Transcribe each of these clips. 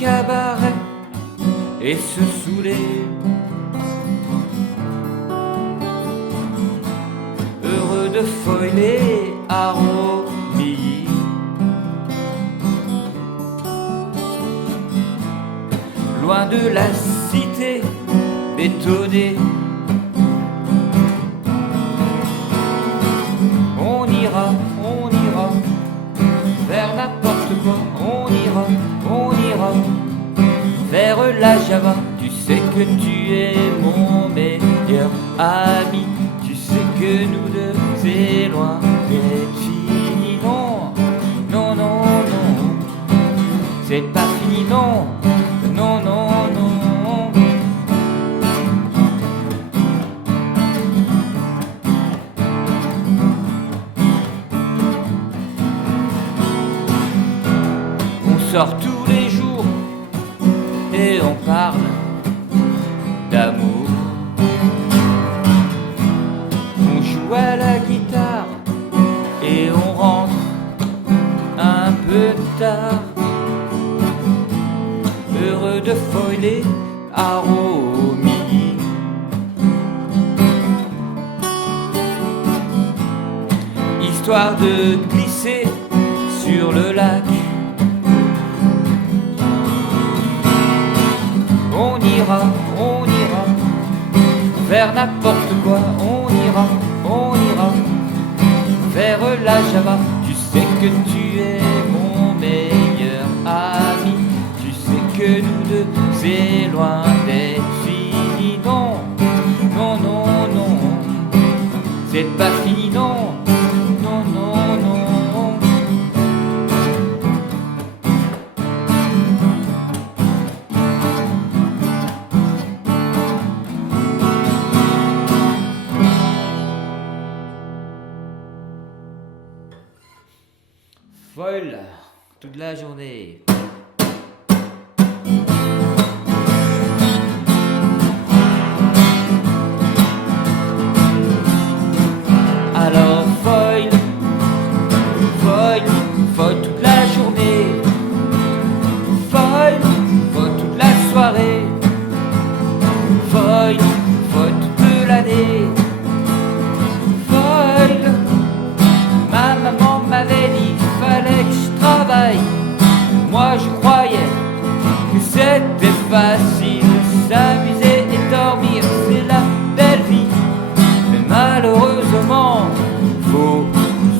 cabaret et se saouler. Heureux de foiler à Romilly. Loin de la cité bétonnée. On ira vers n'importe quoi. On ira vers la Java. Tu sais que tu es mon meilleur ami. Tu sais que nous deux c'est loin d'être fini. Non, non, non, non, c'est pas fini, non, non, non, non. On sort tous les jours et on parle d'amour. On joue à la guitare et on rentre un peu tard. Heureux de foiler à Romilly. Histoire de glisser sur le lac. On ira vers n'importe quoi. On ira vers la Java. Tu sais que tu es mon meilleur ami. Tu sais que nous deux c'est loin d'être fini. Non, non, non, non, c'est pas fini, non, non, non, non. Folle toute la journée. Alors folle toute la journée. Folle toute la soirée. Folle toute l'année. Folle, ma maman m'avait dit fallait que je travaille. Moi je croyais que c'était facile. S'amuser et dormir, c'est la belle vie. Mais malheureusement, faut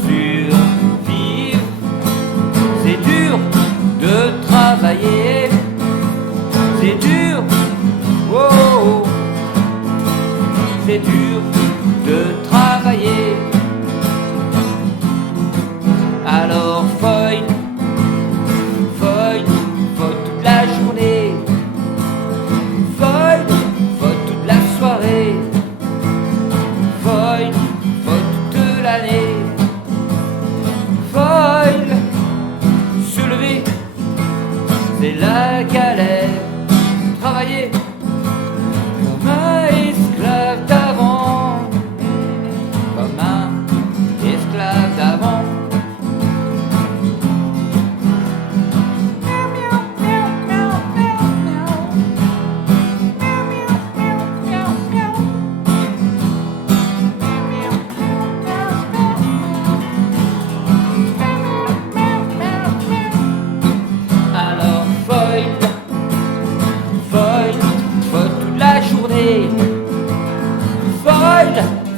survivre. C'est dur de travailler. C'est dur, oh, oh. C'est dur de travailler. Alors folle toute la journée. Folle toute la soirée. Folle toute l'année. Folle, se lever, c'est la galère. Travailler comme un esclave d'avant. Comme un esclave d'avant.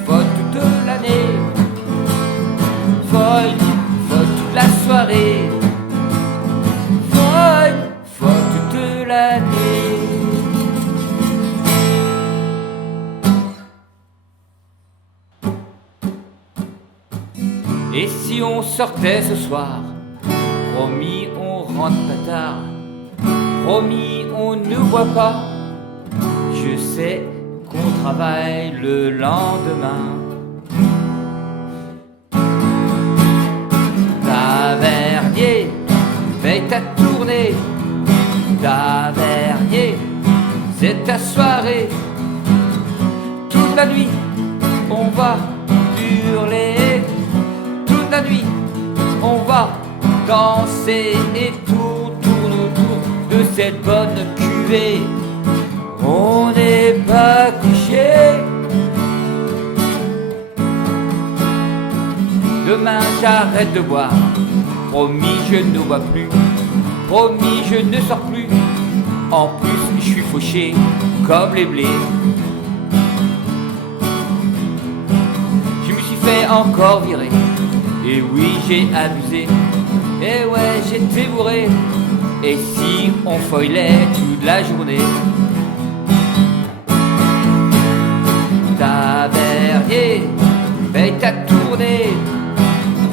Folle toute l'année. Folle toute la soirée. Folle toute l'année. Et si on sortait ce soir, promis on rentre pas tard, promis on ne boit pas. Je sais qu'on travaille le lendemain. Tavernier, fais ta tournée. Tavernier, c'est ta soirée. Toute la nuit, on va hurler. Toute la nuit, on va danser et tout tourne autour de de cette bonne cuvée. On n'est pas couché. Demain j'arrête de boire. Promis je ne bois plus. Promis je ne sors plus. En plus je suis fauché comme les blés. Je me suis fait encore virer. Et oui j'ai abusé. Et ouais j'étais bourré. Et si on foilait toute la journée. Tavernier, paye ta tournée.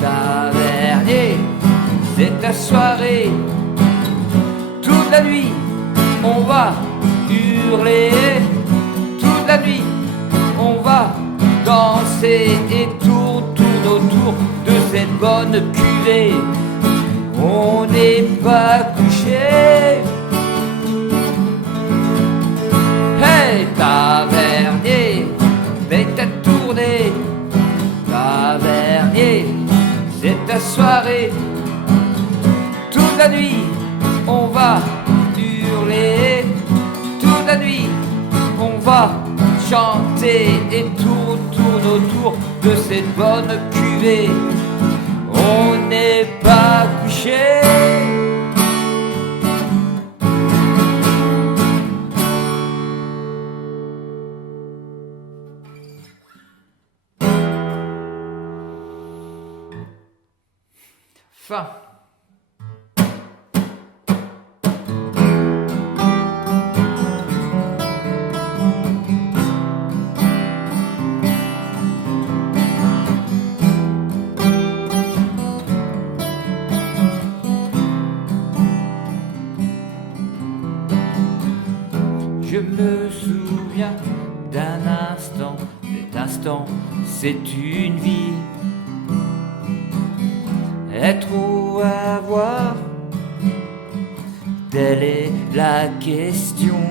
Tavernier, c'est ta soirée. Toute la nuit, on va hurler. Toute la nuit, on va danser. Et tourne autour de cette bonne cuvée. On n'est pas couché. Hey, tavernier, paye ta tournée. Tavernier, c'est ta soirée. Toute la nuit, on va hurler. Toute la nuit, on va chanter. Et tourne autour de cette bonne cuvée. On n'est pas couché. Fin. Je me souviens d'un instant, cet instant, c'est une vie. Être ou avoir, telle est la question.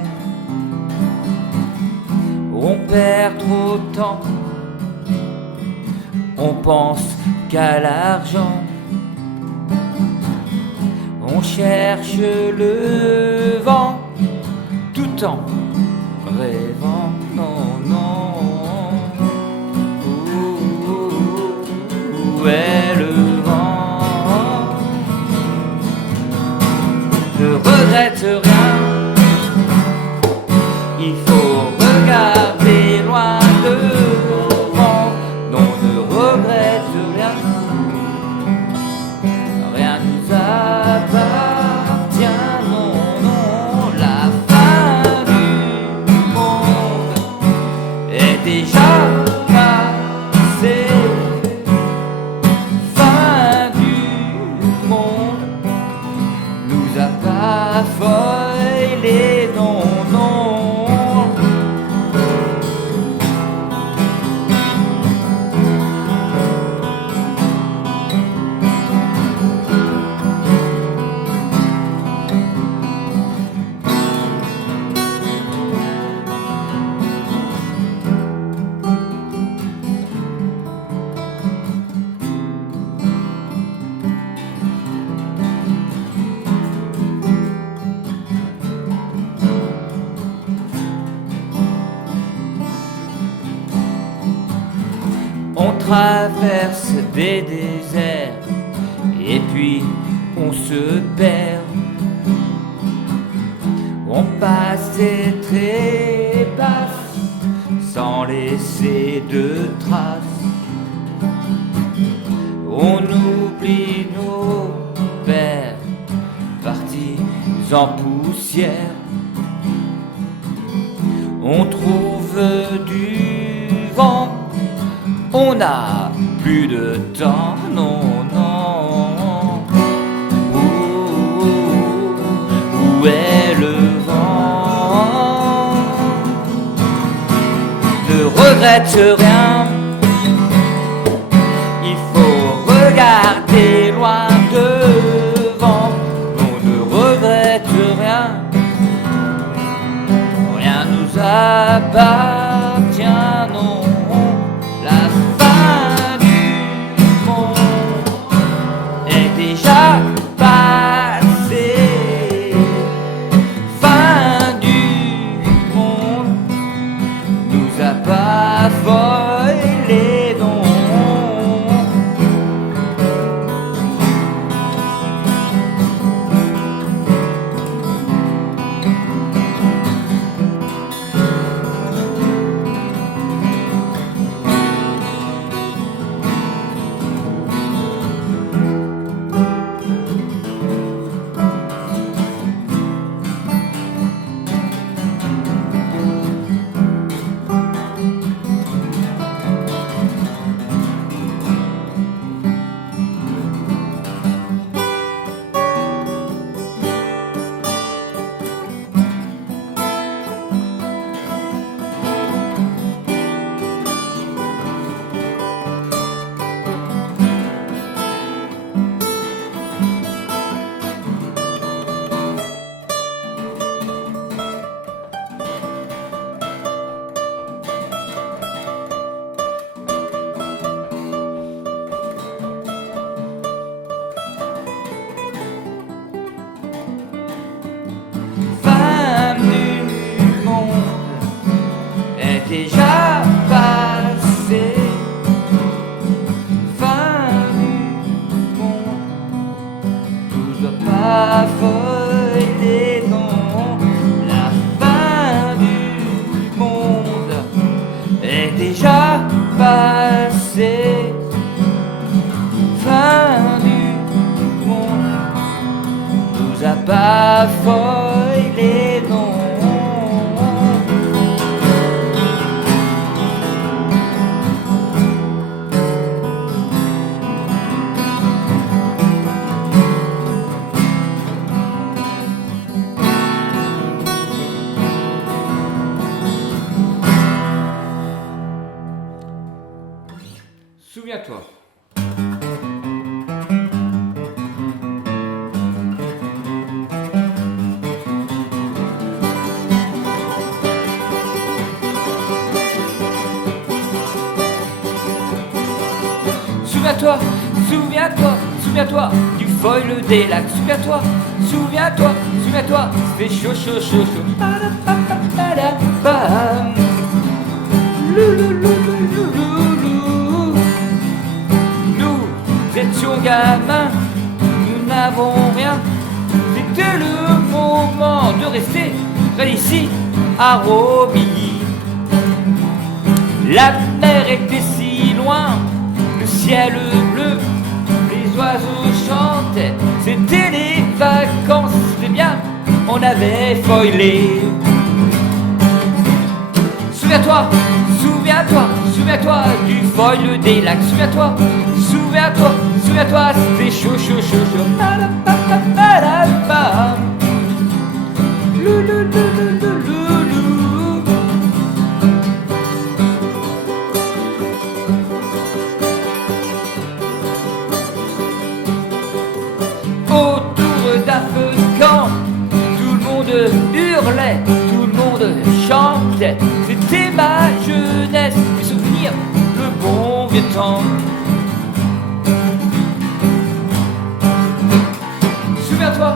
On perd trop de temps, on pense qu'à l'argent. On cherche le vent, tout en rêvant, non, non. Où est le vent? Ne regrette rien, il faut regarder loin devant. Non, ne regrette rien, rien nous appartient, non, non. La fin du monde est déjà passée. Fin du monde nous a pas foilé, non, non. On traverse des déserts et puis on se perd. On passe et trépasse sans laisser de traces. On oublie nos pères partis en poussière. On trouve du vent. On n'a plus de temps, non, non. Où est le vent? Ne regrette rien, il faut regarder loin devant. On ne regrette rien, rien nous appartient, non. Déjà passé. déjà passé. Fin du monde, tout doit pas foiler, non. La fin du monde est déjà passée. Fin du monde nous a pas foilé, non. Souviens-toi. Souviens-toi, souviens-toi, souviens-toi du foil des lacs. Souviens-toi, souviens-toi, souviens-toi, c'était chaud, chaud, chaud, chaud. Nous étions gamins, nous n'avons rien. C'était le moment de rester près d'ici, à Romilly. La mer était si loin, le ciel bleu, les oiseaux chantaient, c'était les vacances, c'était bien, on avait foilé. Souviens-toi, souviens-toi, souviens-toi du foil des lacs. Souviens-toi, souviens-toi, souviens-toi, c'était chaud, chaud, chaud, chaud. Autour d'un feu de camp, tout le monde hurlait, tout le monde chantait. C'était ma jeunesse, mes souvenirs, le bon vieux temps. Souviens-toi,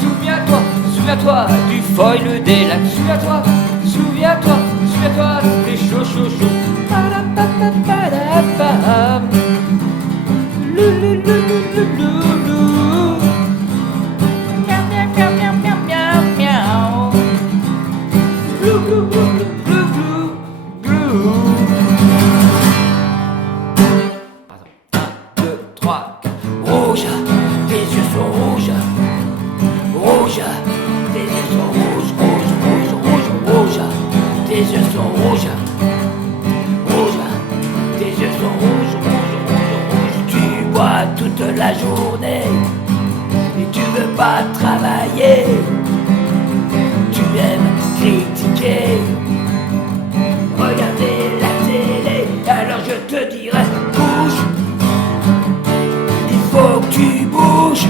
souviens-toi, souviens-toi du foil des lacs. Souviens-toi, souviens-toi, souviens-toi, c'était chaud, chaud, chaud. Rouge, tes yeux sont rouges. Rouge, tes yeux sont rouges. Rouge, rouge, rouge, rouge. Tes yeux sont rouges. Rouge, tes yeux sont rouges, rouges, rouges, rouges. Tu bois toute la journée et tu veux pas travailler. Tu aimes critiquer, regarder la télé. Alors je te dirais, bouge. Faut que tu bouges.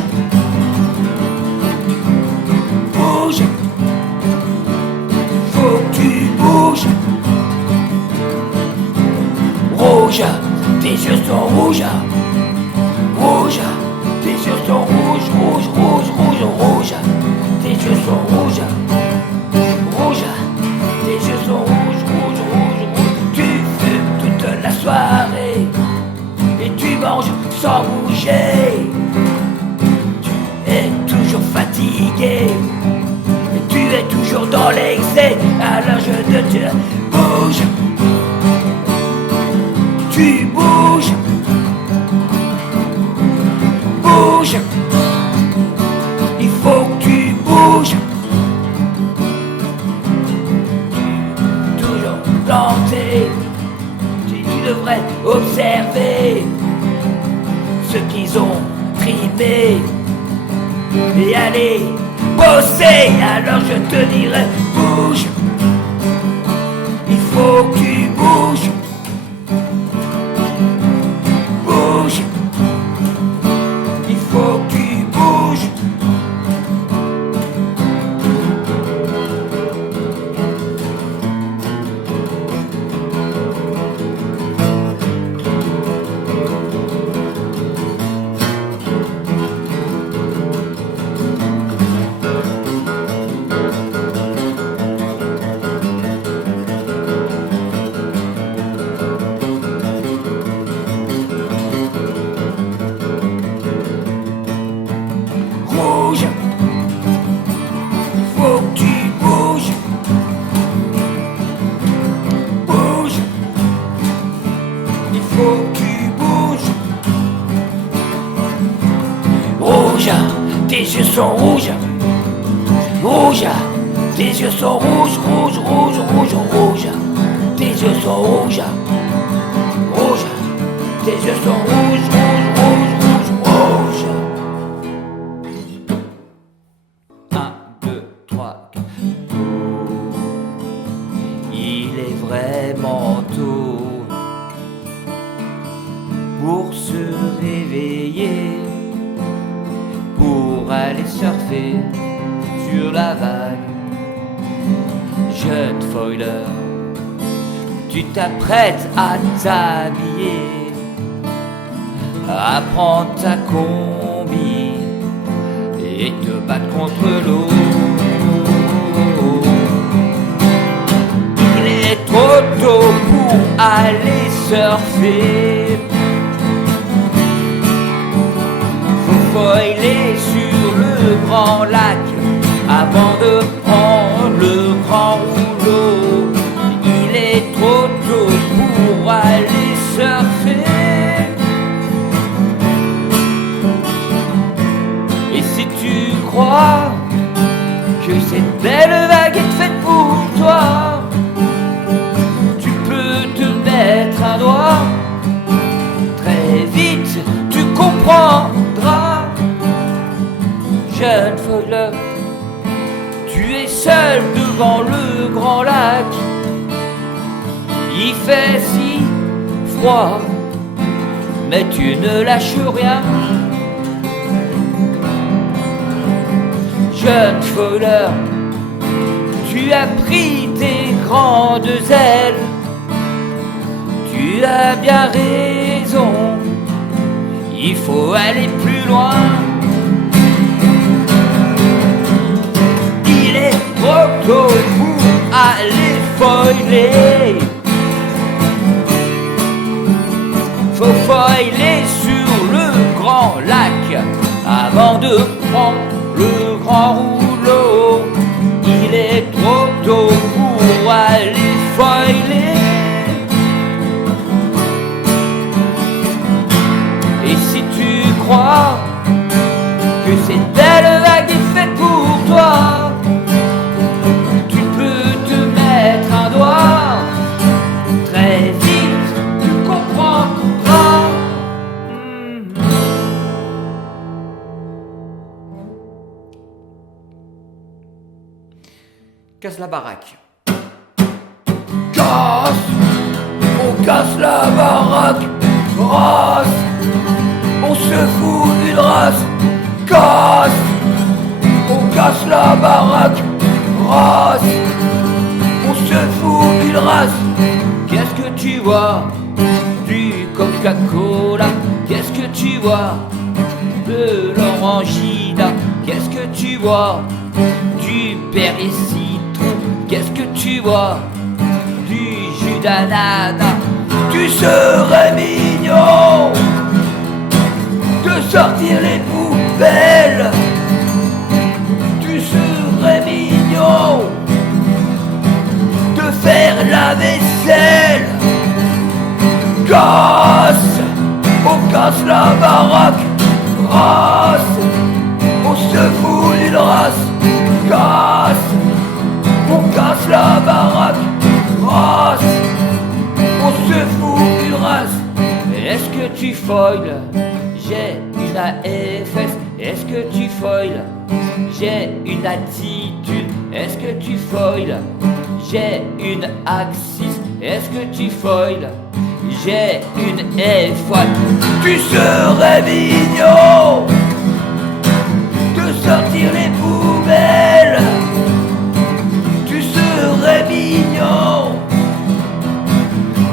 Bouge. Faut que tu bouges. Rouge, tes yeux sont rouges. Rouge, tes yeux sont rouges, rouges, rouges, rouges, rouges. Tes yeux sont rouges. Rouge, tes yeux sont rouges, rouges, rouges, rouges. Tu fumes toute la soirée et tu manges sans bouger. Tu es toujours fatigué et tu es toujours dans l'excès. Alors je te dis, bouge. Tu bouges. Bouge. Il faut que tu bouges. Tu toujours planté. Tu devrais observer ceux qu'ils ont trimé et aller bosser. Alors je te dirais, bouge. Il faut que tu bouges. Bouge. Il faut que tu bouges. sont rouges, rouges. Tes yeux sont rouges, rouges, rouges, rouges, rouges. Tes yeux sont rouges, rouges. Tes yeux sont rouges, rouges, rouges, rouges, rouges. 1, 2, 3, 4. Il est vraiment tôt pour se réveiller, pour aller surfer sur la vague. Jeune foiler, tu t'apprêtes à t'habiller, à prendre ta combi et te battre contre l'eau. Il est trop tôt pour aller surfer, faut foiler sur le grand lac avant de prendre le grand rouleau. Il est trop tôt pour aller surfer. Et si tu crois que cette belle vague est faite pour toi, tu peux te mettre un doigt. Très vite tu comprendras. Jeune foiler, tu es seul devant le grand lac. Il fait si froid, mais tu ne lâches rien. Jeune foiler, tu as pris tes grandes ailes. Tu as bien raison, il faut aller plus loin. Il est trop tôt pour aller foiler. Faut foiler sur le grand lac avant de prendre le grand rouleau. Il est trop tôt pour aller foiler. Et si tu crois que cette belle vague est faite pour toi, tu peux te mettre un doigt. Très vite tu comprendras. Casse la baraque. Casse, on casse la baraque. Race, on se fout une race. Casse, on casse la baraque. Race, on se fout une race. Qu'est-ce que tu vois? Du Coca-Cola. Qu'est-ce que tu vois? De l'orangina. Qu'est-ce que tu vois? Du Perrier citron. Qu'est-ce que tu vois? Du jus d'ananas. Tu serais mignon de sortir les poubelles. Tu serais mignon de faire la vaisselle. Casse, on casse la baraque. Race, on se fout d'une race. Casse, on casse la baraque. Race, on se fout d'une race. Est-ce que tu foiles? J'ai une AFS. Est-ce que tu foiles? J'ai une attitude. Est-ce que tu foiles? J'ai une axis. Est-ce que tu foiles? J'ai une F1. Tu serais mignon de sortir les poubelles. Tu serais mignon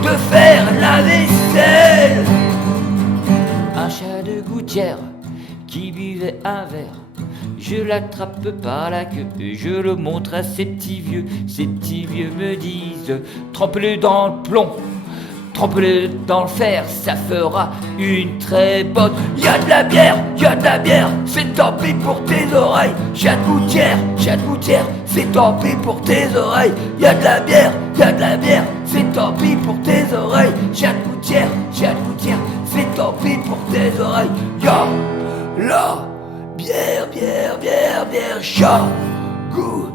de faire la vaisselle. Un chat de gouttière qui buvait un verre. Je l'attrape par la queue, je le montre à ces petits vieux. Ces petits vieux me disent: trempe-le dans le plomb, trempe-le dans le fer, ça fera une très bonne. Y'a de la bière, c'est tant pis pour tes oreilles. Chat de gouttière, c'est tant pis pour tes oreilles. Y'a de la bière, c'est tant pis pour tes oreilles. Chat de gouttière, c'est tant pis pour tes oreilles. Y'a la bière, bière, bière, bière, chat, goût,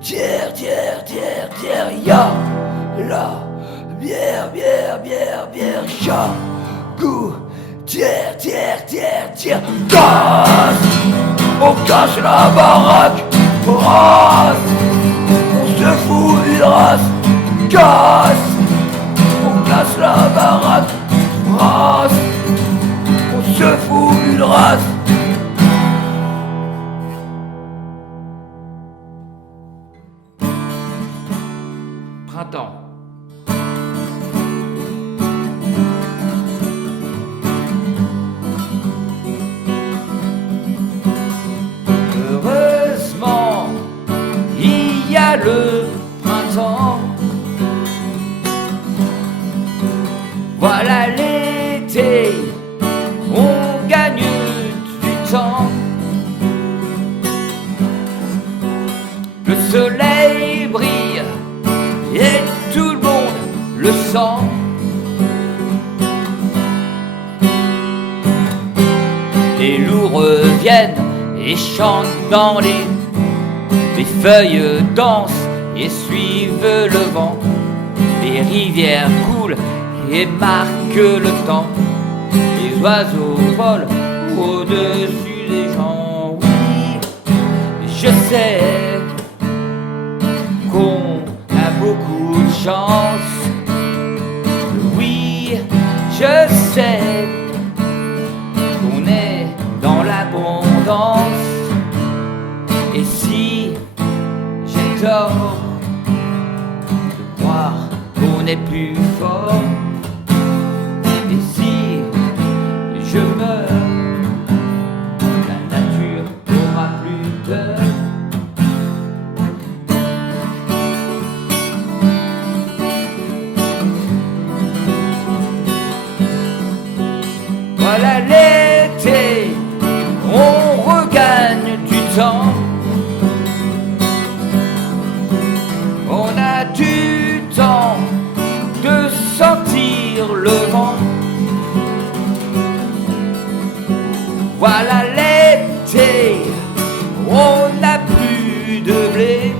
tiers, tiers, tiers, tiers, ya, la, bière, bière, bière, bière, chat, goût, tiers, tiers, tiers, tiers, casse, on casse la baraque, race, on se fout une race, casse, on casse la baraque, race, on se fout une race. Printemps. Heureusement, il y a le printemps. Voilà l'été, on gagne du temps. Le soleil brille et tout le monde le sent. Les loups reviennent et chantent dans les feuilles dansent et suivent le vent. Les rivières coulent et marquent le temps. Les oiseaux volent au-dessus des gens. Oui, je sais qu'on a beaucoup de chance. Oui, je sais qu'on est dans l'abondance. Et si j'ai tort de croire qu'on est plus fort, et si je meurs, la nature n'aura plus peur. Voilà l'été, on regagne du temps. On a du temps de sentir le vent. Voilà l'été, on n'a plus de blé.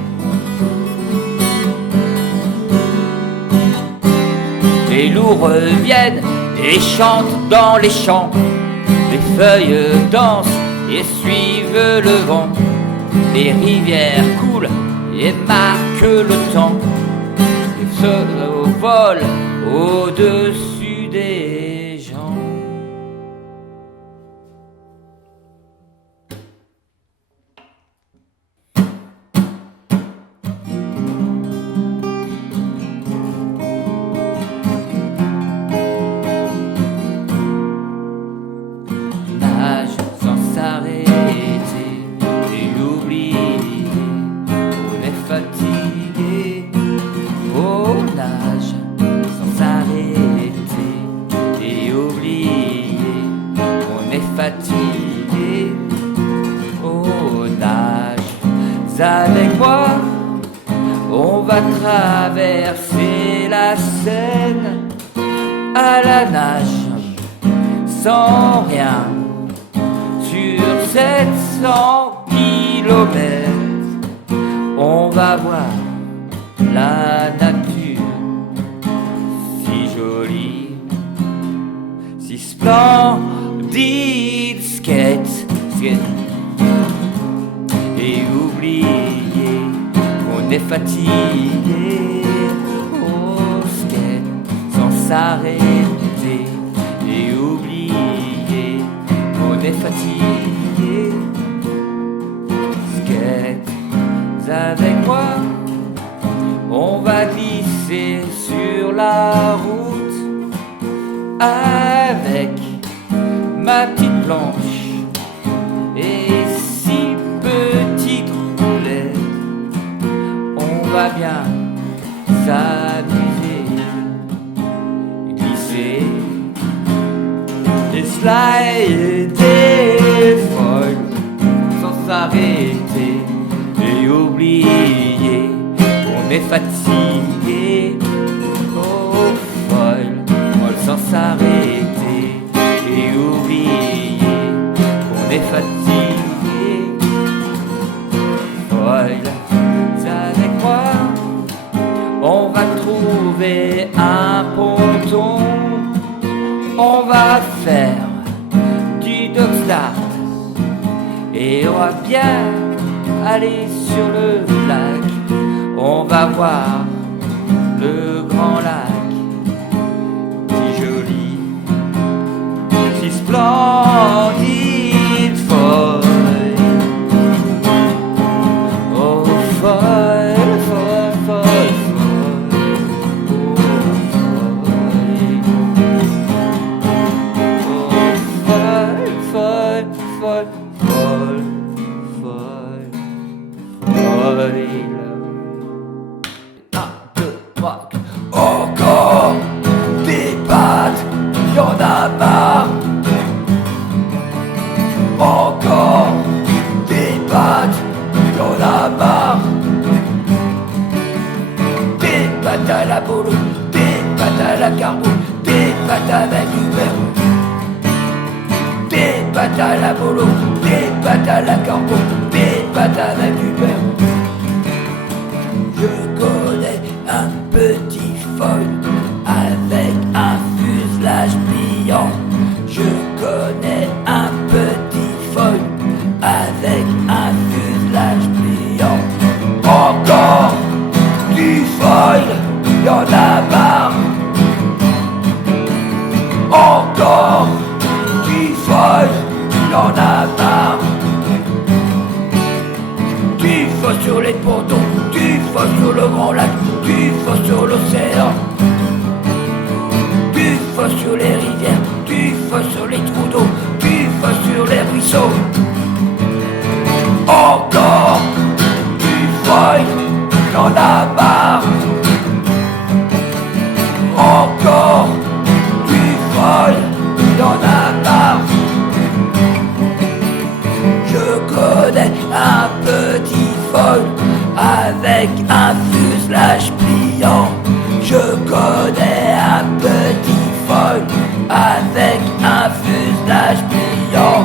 Les loups reviennent et chantent dans les champs. Les feuilles dansent et suivent le vent. Les rivières coulent et marquent le temps. Les oiseaux volent au-dessus des gens. Nage sans s'arrêter et oublier, on est fatigué. Oh, nage sans s'arrêter et oublier, on est fatigué. Oh, nage avec moi, on va traverser la Seine à la nage, sans rien, sur 700 kilomètres. On va voir la nature, si jolie, si splendide, skate, skate. Et oublier qu'on est fatigué, oh, skate, sans s'arrêter. Et oublier qu'on est fatigué, skate avec moi. On va glisser sur la route avec ma petite planche et 6 petites roulettes. On va bien s'amuser, glisser et slider folle sans s'arrêter et oublier qu'on est fatigué. Oh, folle, folle sans s'arrêter et oublier qu'on est fatigué. trouver un ponton. On va faire du dockstar et on va bien aller sur le lac. On va voir le grand lac, si joli, si splendide, folle. Oh folle, folle, folle, folle. Oh folle. Oh folle, folle, folle, folle, folle, folle. Encore des pattes, y'en a marre. Encore des pattes, y'en a marre. Des pattes à la boule, des pattes à la carbo, des pattes avec du verre. Des pattes à la boule, des pattes à la carbo, des pattes avec du verre. Je connais un petit foil avec un fuselage pliant. Je connais un petit foil avec un fuselage pliant. Encore du foil, y'en a marre. Encore du foil, y'en a marre. Du foil sur les pontons, du foil sur le grand lac, du foil sur l'océan, du foil sur les rivières, du foil sur les trous d'eau, du foil sur les ruisseaux. Encore du foil, y'en a marre. Encore du foil, y'en a marre. Je connais un petit foil avec un fuselage pliant. Je connais un petit foil avec un fuselage pliant.